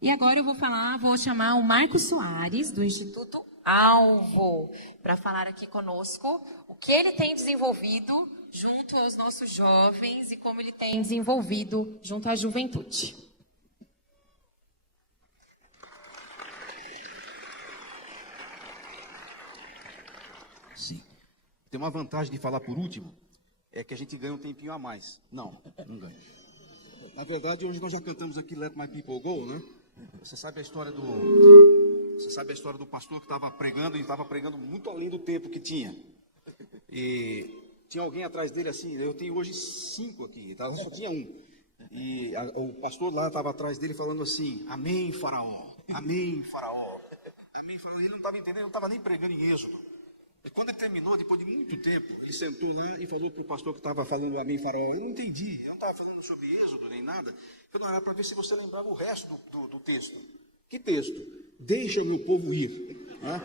E agora eu vou chamar o Marcos Soares, do Instituto Alvo, para falar aqui conosco o que ele tem desenvolvido junto aos nossos jovens e como ele tem desenvolvido junto à juventude. Sim. Tem uma vantagem de falar por último, é que a gente ganha um tempinho a mais. Não ganha. Na verdade, hoje nós já cantamos aqui Let My People Go, né? Você sabe a história do pastor que estava pregando, e estava pregando muito além do tempo que tinha. E tinha alguém atrás dele assim, eu tenho hoje 5 aqui, tá? Só tinha um. E o pastor lá estava atrás dele falando assim, amém, faraó, amém, faraó, amém, faraó. Ele não estava entendendo, não estava nem pregando em Êxodo. E quando ele terminou, depois de muito tempo, ele sentou lá e falou para o pastor que estava falando amém, faraó, eu não entendi, eu não estava falando sobre Êxodo nem nada. Eu não era para ver se você lembrava o resto do texto. Que texto? Deixa o meu povo ir. Né?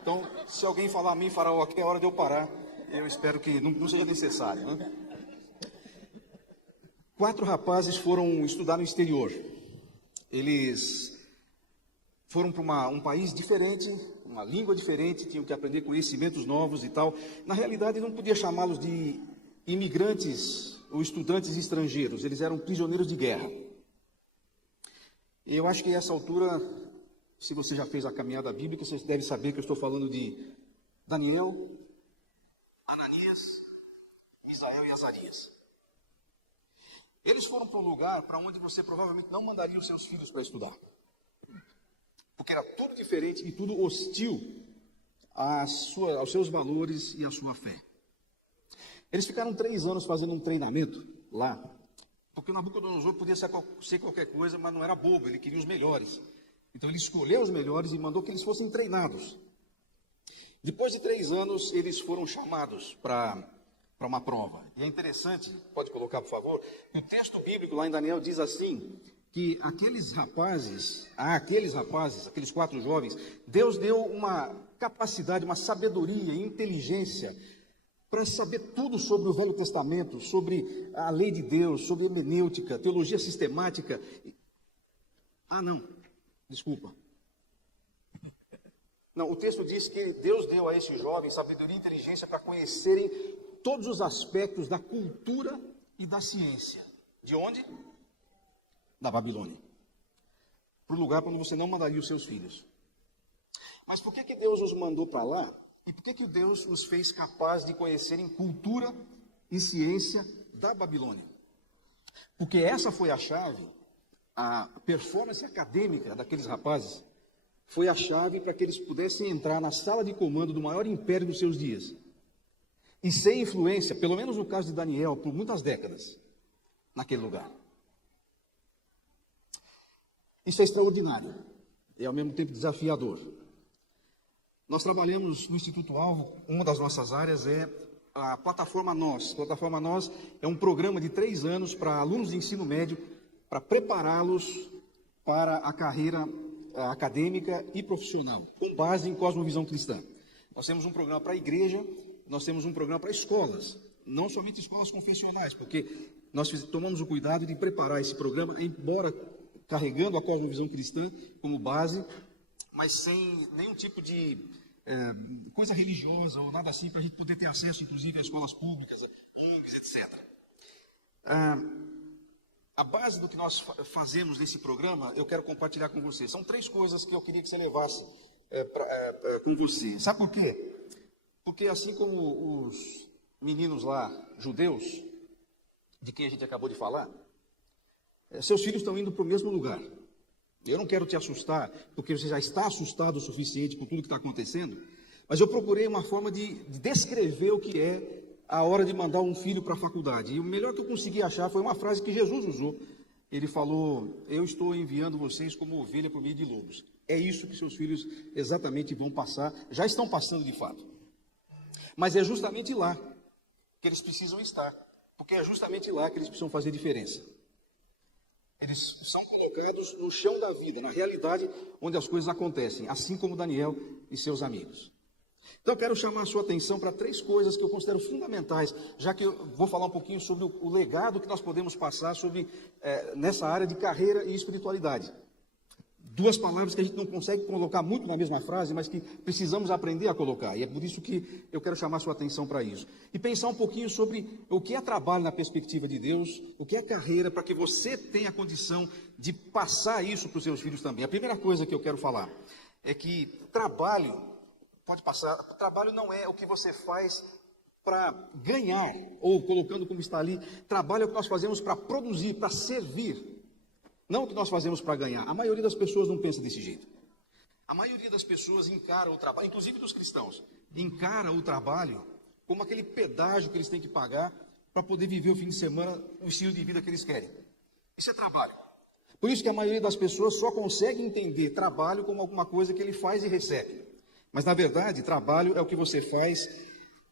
Então, se alguém falar amém, faraó, aqui é hora de eu parar. Eu espero que não seja necessário. Né? 4 rapazes foram estudar no exterior. Eles foram para um país diferente, uma língua diferente, tinham que aprender conhecimentos novos e tal. Na realidade, não podia chamá-los de imigrantes ou estudantes estrangeiros. Eles eram prisioneiros de guerra. Eu acho que a essa altura, se você já fez a caminhada bíblica, você deve saber que eu estou falando de Daniel, Ananias, Misael e Azarias. Eles foram para um lugar para onde você provavelmente não mandaria os seus filhos para estudar. Porque era tudo diferente e tudo hostil aos seus valores e à sua fé. Eles ficaram 3 anos fazendo um treinamento lá, porque o Nabucodonosor podia ser qualquer coisa, mas não era bobo, ele queria os melhores. Então ele escolheu os melhores e mandou que eles fossem treinados. Depois de 3 anos, eles foram chamados para uma prova. E é interessante, pode colocar por favor, que o texto bíblico lá em Daniel diz assim, que aqueles 4 jovens, Deus deu uma capacidade, uma sabedoria, inteligência, para saber tudo sobre o Velho Testamento, sobre a lei de Deus, sobre hermenêutica, teologia sistemática. Desculpa. Não, o texto diz que Deus deu a esses jovens sabedoria e inteligência para conhecerem todos os aspectos da cultura e da ciência. De onde? Da Babilônia. Para o lugar para onde você não mandaria os seus filhos. Mas por que Deus os mandou para lá? E por que Deus os fez capaz de conhecerem cultura e ciência da Babilônia? Porque essa foi a chave, a performance acadêmica daqueles rapazes, foi a chave para que eles pudessem entrar na sala de comando do maior império dos seus dias. E ser influência, pelo menos no caso de Daniel, por muitas décadas, naquele lugar. Isso é extraordinário, e ao mesmo tempo desafiador. Nós trabalhamos no Instituto Alvo, uma das nossas áreas é a Plataforma Nós. A Plataforma Nós é um programa de 3 anos para alunos de ensino médio, para prepará-los para a carreira acadêmica e profissional, com base em cosmovisão cristã. Nós temos um programa para a igreja, nós temos um programa para escolas, não somente escolas confessionais, porque nós tomamos o cuidado de preparar esse programa, embora carregando a cosmovisão cristã como base, mas sem nenhum tipo de coisa religiosa ou nada assim, para a gente poder ter acesso, inclusive, a escolas públicas, ONGs, etc. A base do que nós fazemos nesse programa, eu quero compartilhar com você. São 3 coisas que eu queria que você levasse com você. Sabe por quê? Porque assim como os meninos lá, judeus, de quem a gente acabou de falar, seus filhos estão indo para o mesmo lugar. Eu não quero te assustar, porque você já está assustado o suficiente com tudo que está acontecendo, mas eu procurei uma forma de descrever o que é a hora de mandar um filho para a faculdade. E o melhor que eu consegui achar foi uma frase que Jesus usou. Ele falou, eu estou enviando vocês como ovelha por meio de lobos. É isso que seus filhos exatamente vão passar, já estão passando de fato. Mas é justamente lá que eles precisam estar, porque é justamente lá que eles precisam fazer diferença. Eles são colocados no chão da vida, na realidade onde as coisas acontecem, assim como Daniel e seus amigos. Então eu quero chamar a sua atenção para 3 coisas que eu considero fundamentais, já que eu vou falar um pouquinho sobre o legado que nós podemos passar nessa área de carreira e espiritualidade. duas palavras que a gente não consegue colocar muito na mesma frase, mas que precisamos aprender a colocar. E é por isso que eu quero chamar sua atenção para isso. E pensar um pouquinho sobre o que é trabalho na perspectiva de Deus, o que é carreira, para que você tenha a condição de passar isso para os seus filhos também. A primeira coisa que eu quero falar é que trabalho, pode passar, trabalho não é o que você faz para ganhar, ou colocando como está ali, trabalho é o que nós fazemos para produzir, para servir. Não o que nós fazemos para ganhar. A maioria das pessoas não pensa desse jeito. A maioria das pessoas encara o trabalho, inclusive dos cristãos, encara o trabalho como aquele pedágio que eles têm que pagar para poder viver o fim de semana, o estilo de vida que eles querem. Isso é trabalho. Por isso que a maioria das pessoas só consegue entender trabalho como alguma coisa que ele faz e recebe. Mas, na verdade, trabalho é o que você faz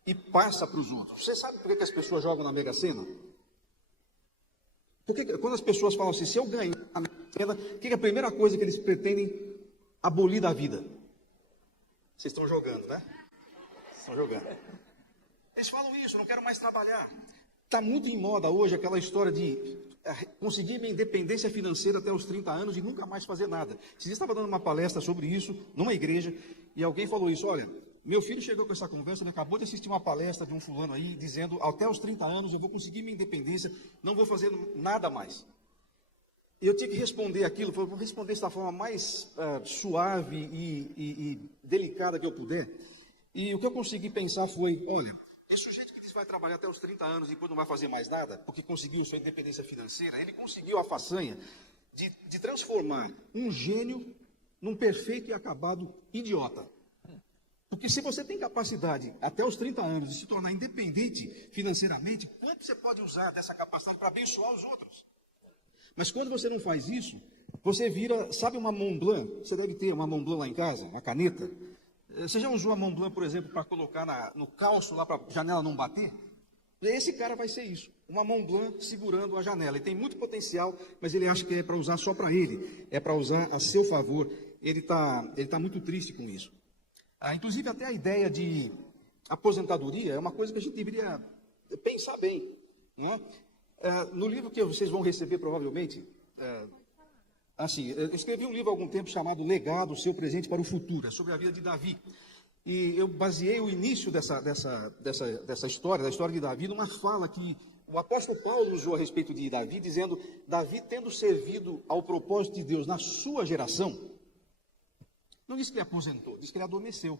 e passa para os outros. Você sabe por que as pessoas jogam na Mega Sena? Porque quando as pessoas falam assim, se eu ganhar a Mega Sena, o que é a primeira coisa que eles pretendem abolir da vida? Vocês estão jogando, né? Estão jogando. Eles falam isso, não quero mais trabalhar. Está muito em moda hoje aquela história de conseguir minha independência financeira até os 30 anos e nunca mais fazer nada. Você estava dando uma palestra sobre isso numa igreja e alguém falou isso, olha, meu filho chegou com essa conversa, ele acabou de assistir uma palestra de um fulano aí, dizendo, até os 30 anos eu vou conseguir minha independência, não vou fazer nada mais. E eu tinha que responder aquilo, vou responder da forma mais suave e delicada que eu puder. E o que eu consegui pensar foi, olha, esse sujeito que diz que vai trabalhar até os 30 anos e depois não vai fazer mais nada, porque conseguiu sua independência financeira, ele conseguiu a façanha de transformar um gênio num perfeito e acabado idiota. Porque se você tem capacidade, até os 30 anos, de se tornar independente financeiramente, quanto você pode usar dessa capacidade para abençoar os outros? Mas quando você não faz isso, você vira, sabe uma Mont Blanc? Você deve ter uma Mont Blanc lá em casa, uma caneta. Você já usou a Mont Blanc, por exemplo, para colocar no calço lá para a janela não bater? Esse cara vai ser isso, uma Mont Blanc segurando a janela. Ele tem muito potencial, mas ele acha que é para usar só para ele, é para usar a seu favor. Ele tá muito triste com isso. Inclusive, até a ideia de aposentadoria é uma coisa que a gente deveria pensar bem. Né? No livro que vocês vão receber, provavelmente, eu escrevi um livro há algum tempo chamado Legado, Seu Presente para o Futuro, é sobre a vida de Davi. E eu baseei o início dessa história, da história de Davi, numa fala que o apóstolo Paulo usou a respeito de Davi, dizendo, Davi tendo servido ao propósito de Deus na sua geração, não diz que ele aposentou, diz que ele adormeceu.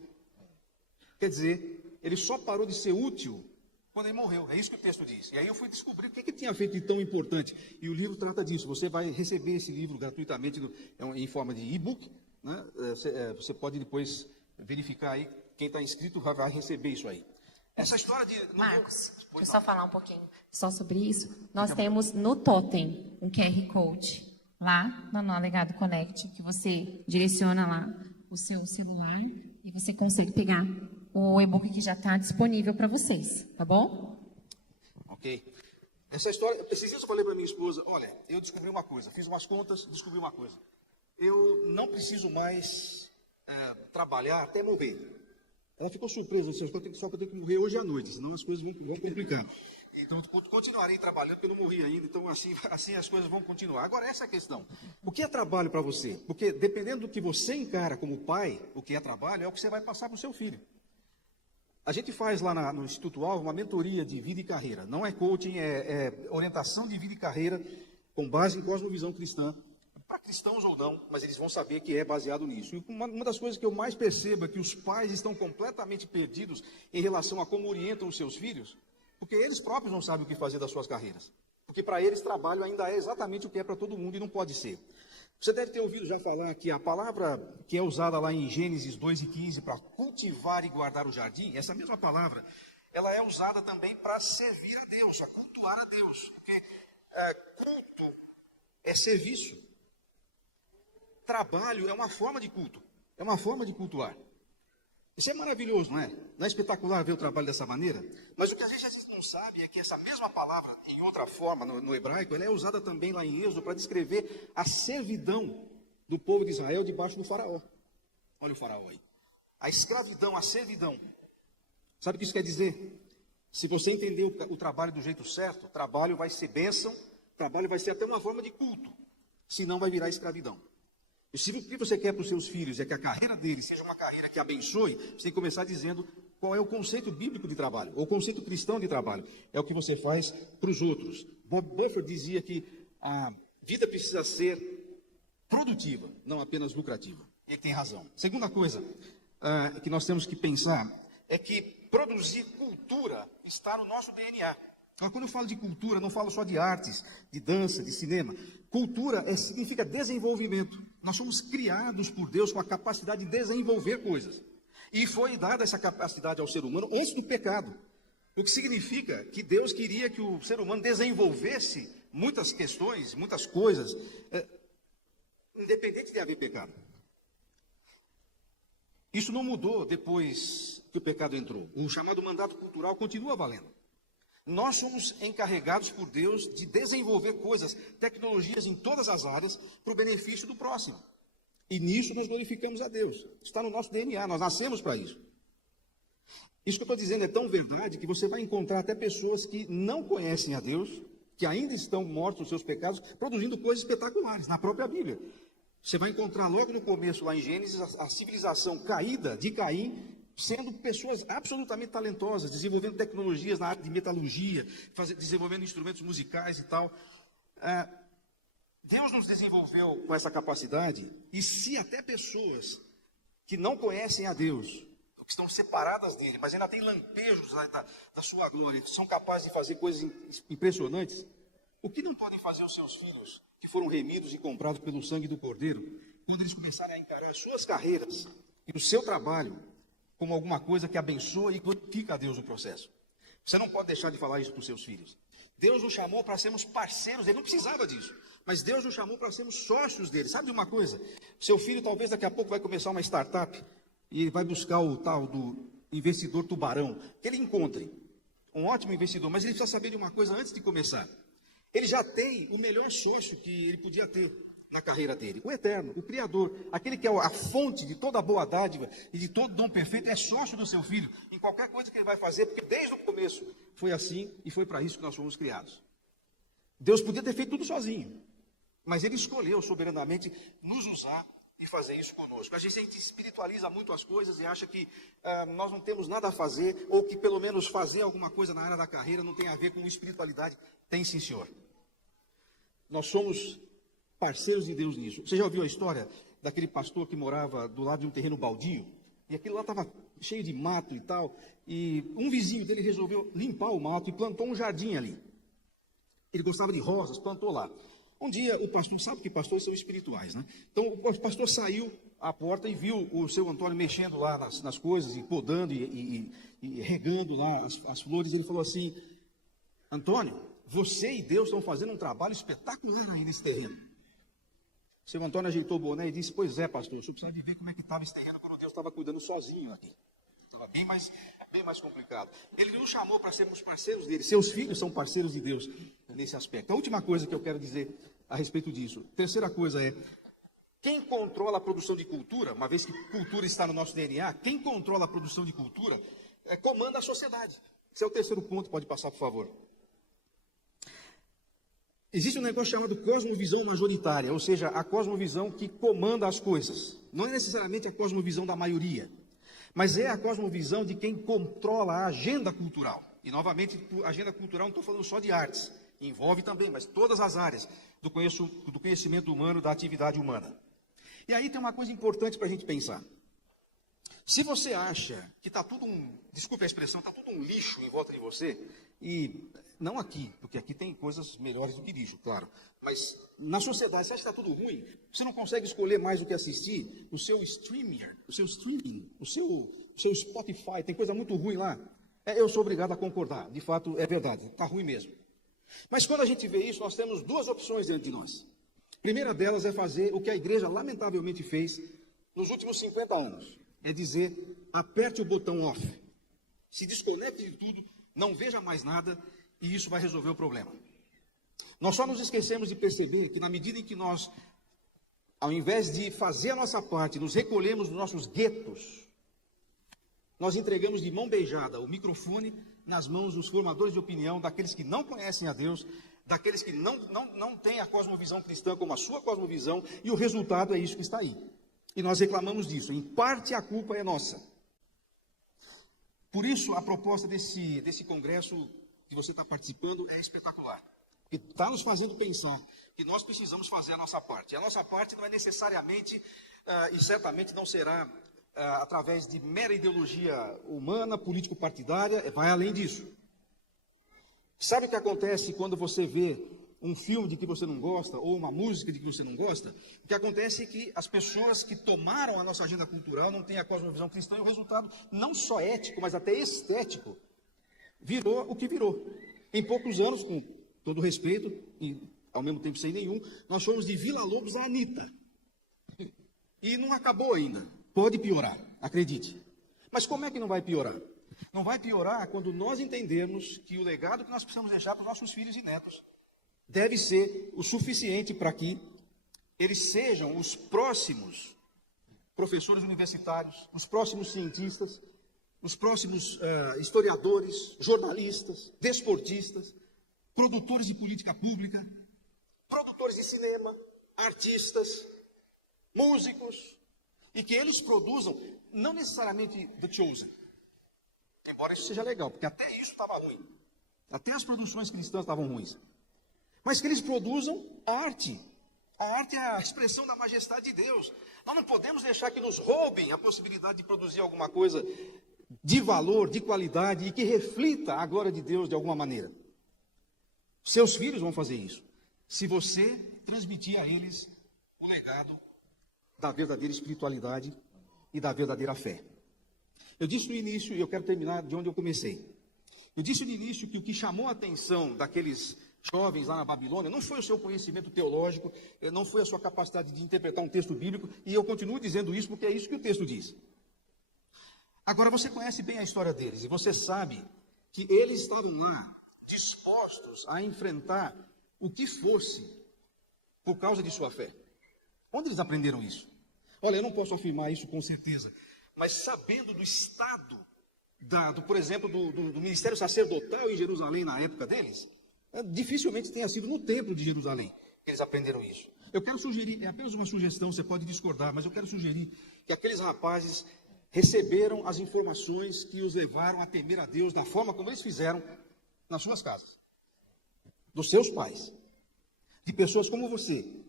Quer dizer, ele só parou de ser útil quando ele morreu. É isso que o texto diz. E aí eu fui descobrir o que ele tinha feito de tão importante. E o livro trata disso. Você vai receber esse livro gratuitamente em forma de e-book. Né? Você pode depois verificar aí. Quem está inscrito vai receber isso aí. Essa história de... Marcos, deixa eu só falar um pouquinho. Só sobre isso. Nós temos no Totem um QR Code lá no Legado Connect, que você direciona lá o seu celular e você consegue pegar o e-book que já está disponível para vocês, tá bom? Ok. Essa história, esses dias eu falei para minha esposa, olha, eu descobri uma coisa, fiz umas contas, descobri uma coisa. Eu não preciso mais trabalhar até morrer. Ela ficou surpresa, só que eu tenho que morrer hoje à noite, senão as coisas vão complicar. Então, continuarei trabalhando, porque eu não morri ainda, então assim as coisas vão continuar. Agora, essa é a questão. O que é trabalho para você? Porque dependendo do que você encara como pai, o que é trabalho, é o que você vai passar para o seu filho. A gente faz lá no Instituto Alvo uma mentoria de vida e carreira. Não é coaching, é orientação de vida e carreira com base em cosmovisão cristã. Para cristãos ou não, mas eles vão saber que é baseado nisso. E uma das coisas que eu mais percebo é que os pais estão completamente perdidos em relação a como orientam os seus filhos, porque eles próprios não sabem o que fazer das suas carreiras. Porque para eles trabalho ainda é exatamente o que é para todo mundo e não pode ser. Você deve ter ouvido já falar que a palavra que é usada lá em Gênesis 2:15 para cultivar e guardar o jardim, essa mesma palavra, ela é usada também para servir a Deus, a cultuar a Deus. Porque culto é serviço. Trabalho é uma forma de culto, é uma forma de cultuar. Isso é maravilhoso, não é? Não é espetacular ver o trabalho dessa maneira? Mas o que a gente às vezes não sabe é que essa mesma palavra, em outra forma, no hebraico, ela é usada também lá em Êxodo para descrever a servidão do povo de Israel debaixo do faraó. Olha o faraó aí. A escravidão, a servidão. Sabe o que isso quer dizer? Se você entender o trabalho do jeito certo, o trabalho vai ser bênção, o trabalho vai ser até uma forma de culto. Senão vai virar escravidão. E se o que você quer para os seus filhos é que a carreira deles seja uma carreira que abençoe, você tem que começar dizendo qual é o conceito bíblico de trabalho, ou o conceito cristão de trabalho. É o que você faz para os outros. Bob Buffer dizia que a vida precisa ser produtiva, não apenas lucrativa. E ele tem razão. Segunda coisa que nós temos que pensar é que produzir cultura está no nosso DNA. Agora, quando eu falo de cultura, não falo só de artes, de dança, de cinema. Cultura significa desenvolvimento. Nós somos criados por Deus com a capacidade de desenvolver coisas. E foi dada essa capacidade ao ser humano antes do pecado. O que significa que Deus queria que o ser humano desenvolvesse muitas questões, muitas coisas, independente de haver pecado. Isso não mudou depois que o pecado entrou. O chamado mandato cultural continua valendo. Nós somos encarregados por Deus de desenvolver coisas, tecnologias em todas as áreas para o benefício do próximo. E nisso nós glorificamos a Deus. Está no nosso DNA, nós nascemos para isso. Isso que eu estou dizendo é tão verdade que você vai encontrar até pessoas que não conhecem a Deus, que ainda estão mortos nos seus pecados, produzindo coisas espetaculares na própria Bíblia. Você vai encontrar logo no começo, lá em Gênesis, a civilização caída de Caim, sendo pessoas absolutamente talentosas, desenvolvendo tecnologias na área de metalurgia, desenvolvendo instrumentos musicais e tal. Deus nos desenvolveu com essa capacidade, e se até pessoas que não conhecem a Deus, que estão separadas dele, mas ainda têm lampejos da sua glória, são capazes de fazer coisas impressionantes, o que não podem fazer os seus filhos, que foram remidos e comprados pelo sangue do Cordeiro, quando eles começarem a encarar as suas carreiras e o seu trabalho como alguma coisa que abençoa e glorifica a Deus no processo? Você não pode deixar de falar isso para os seus filhos. Deus nos chamou para sermos parceiros, ele não precisava disso, mas Deus nos chamou para sermos sócios dele. Sabe de uma coisa? Seu filho talvez daqui a pouco vai começar uma startup e ele vai buscar o tal do investidor tubarão, que ele encontre um ótimo investidor, mas ele precisa saber de uma coisa antes de começar. Ele já tem o melhor sócio que ele podia ter na carreira dele, o Eterno, o Criador, aquele que é a fonte de toda boa dádiva e de todo dom perfeito, é sócio do seu filho em qualquer coisa que ele vai fazer, porque desde o começo foi assim e foi para isso que nós fomos criados. Deus podia ter feito tudo sozinho, mas ele escolheu soberanamente nos usar e fazer isso conosco. Às vezes a gente espiritualiza muito as coisas e acha que nós não temos nada a fazer, ou que pelo menos fazer alguma coisa na área da carreira não tem a ver com espiritualidade. Tem sim, senhor. Nós somos parceiros de Deus nisso. Você já ouviu a história daquele pastor que morava do lado de um terreno baldio? E aquilo lá estava cheio de mato e tal, e um vizinho dele resolveu limpar o mato e plantou um jardim ali. Ele gostava de rosas, plantou lá. Um dia o pastor, sabe que pastores são espirituais, né? Então o pastor saiu à porta e viu o seu Antônio mexendo lá nas coisas, e podando e regando lá as flores. Ele falou assim: Antônio, você e Deus estão fazendo um trabalho espetacular aí nesse terreno. O seu Antônio ajeitou o boné e disse: pois é, pastor, eu só precisava de ver como é que estava esse terreno quando Deus estava cuidando sozinho aqui. Estava bem mais complicado. Ele nos chamou para sermos parceiros dele. Seus filhos são parceiros de Deus nesse aspecto. A última coisa que eu quero dizer a respeito disso. Terceira coisa é: quem controla a produção de cultura, uma vez que cultura está no nosso DNA, quem controla a produção de cultura comanda a sociedade. Esse é o terceiro ponto, pode passar, por favor. Existe um negócio chamado cosmovisão majoritária, ou seja, a cosmovisão que comanda as coisas. Não é necessariamente a cosmovisão da maioria, mas é a cosmovisão de quem controla a agenda cultural. E, novamente, a agenda cultural não estou falando só de artes, envolve também, mas todas as áreas do conhecimento humano, da atividade humana. E aí tem uma coisa importante para a gente pensar. Se você acha que está tudo desculpe a expressão, está tudo um lixo em volta de você, e não aqui, porque aqui tem coisas melhores do que lixo, claro, mas na sociedade, você acha que está tudo ruim? Você não consegue escolher mais o que assistir? O seu streaming, o seu Spotify, tem coisa muito ruim lá? Eu sou obrigado a concordar, de fato é verdade, está ruim mesmo. Mas quando a gente vê isso, nós temos duas opções diante de nós. A primeira delas é fazer o que a igreja lamentavelmente fez nos últimos 50 anos. É dizer: aperte o botão off, se desconecte de tudo, não veja mais nada, e isso vai resolver o problema. Nós só nos esquecemos de perceber que na medida em que nós, ao invés de fazer a nossa parte, nos recolhemos nos nossos guetos, nós entregamos de mão beijada o microfone nas mãos dos formadores de opinião, daqueles que não conhecem a Deus, daqueles que não têm a cosmovisão cristã como a sua cosmovisão, e o resultado é isso que está aí. E nós reclamamos disso. Em parte a culpa é nossa. Por isso, a proposta desse congresso que você está participando é espetacular. Porque está nos fazendo pensar que nós precisamos fazer a nossa parte. E a nossa parte não é necessariamente, e certamente não será através de mera ideologia humana, político-partidária, vai além disso. Sabe o que acontece quando você vê um filme de que você não gosta, ou uma música de que você não gosta? O que acontece é que as pessoas que tomaram a nossa agenda cultural não têm a cosmovisão cristã, e o resultado, não só ético, mas até estético, virou o que virou. Em poucos anos, com todo respeito, e ao mesmo tempo sem nenhum, nós fomos de Vila Lobos a Anitta. E não acabou ainda. Pode piorar, acredite. Mas como é que não vai piorar? Não vai piorar quando nós entendermos que o legado que nós precisamos deixar para os nossos filhos e netos deve ser o suficiente para que eles sejam os próximos professores universitários, os próximos cientistas, os próximos historiadores, jornalistas, desportistas, produtores de política pública, produtores de cinema, artistas, músicos, e que eles produzam, não necessariamente The Chosen, embora isso seja legal, porque até isso estava ruim, até as produções cristãs estavam ruins, mas que eles produzam arte. A arte é a expressão da majestade de Deus. Nós não podemos deixar que nos roubem a possibilidade de produzir alguma coisa de valor, de qualidade, e que reflita a glória de Deus de alguma maneira. Seus filhos vão fazer isso, se você transmitir a eles o legado da verdadeira espiritualidade e da verdadeira fé. Eu disse no início, e eu quero terminar de onde eu comecei. Eu disse no início que o que chamou a atenção daqueles jovens lá na Babilônia não foi o seu conhecimento teológico, não foi a sua capacidade de interpretar um texto bíblico, e eu continuo dizendo isso porque é isso que o texto diz. Agora, você conhece bem a história deles, e você sabe que eles estavam lá dispostos a enfrentar o que fosse por causa de sua fé. Onde eles aprenderam isso? Olha, eu não posso afirmar isso com certeza, mas sabendo do estado, por exemplo, do ministério sacerdotal em Jerusalém na época deles, dificilmente tenha sido no templo de Jerusalém que eles aprenderam isso. Eu quero sugerir, é apenas uma sugestão, você pode discordar, mas eu quero sugerir que aqueles rapazes receberam as informações que os levaram a temer a Deus da forma como eles fizeram nas suas casas, dos seus pais, de pessoas como você,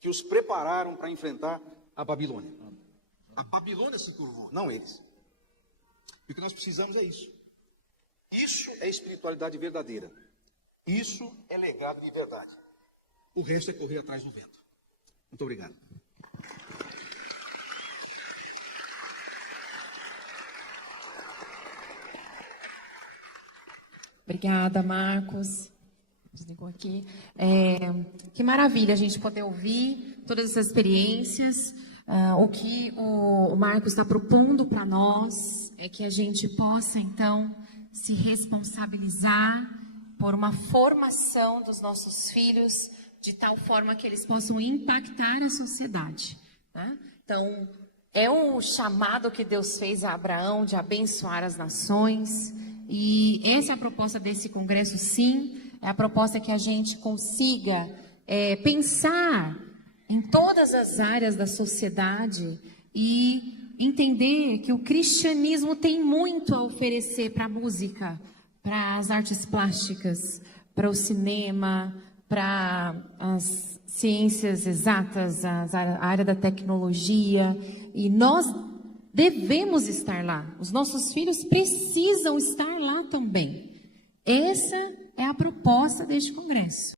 que os prepararam para enfrentar a Babilônia. A Babilônia se curvou, não eles. E o que nós precisamos é isso. Isso é espiritualidade verdadeira. Isso é legado de verdade. O resto é correr atrás do vento. Muito obrigado. Obrigada, Marcos. Desligou aqui. Que maravilha a gente poder ouvir todas essas experiências. O que o Marcos está propondo para nós é que a gente possa, então, se responsabilizar por uma formação dos nossos filhos de tal forma que eles possam impactar a sociedade, né? Então, é o chamado que Deus fez a Abraão de abençoar as nações, e essa é a proposta desse congresso, sim, é a proposta que a gente consiga pensar em todas as áreas da sociedade e entender que o cristianismo tem muito a oferecer para a música, para as artes plásticas, para o cinema, para as ciências exatas, a área da tecnologia, e nós devemos estar lá. Os nossos filhos precisam estar lá também. Essa é a proposta deste congresso.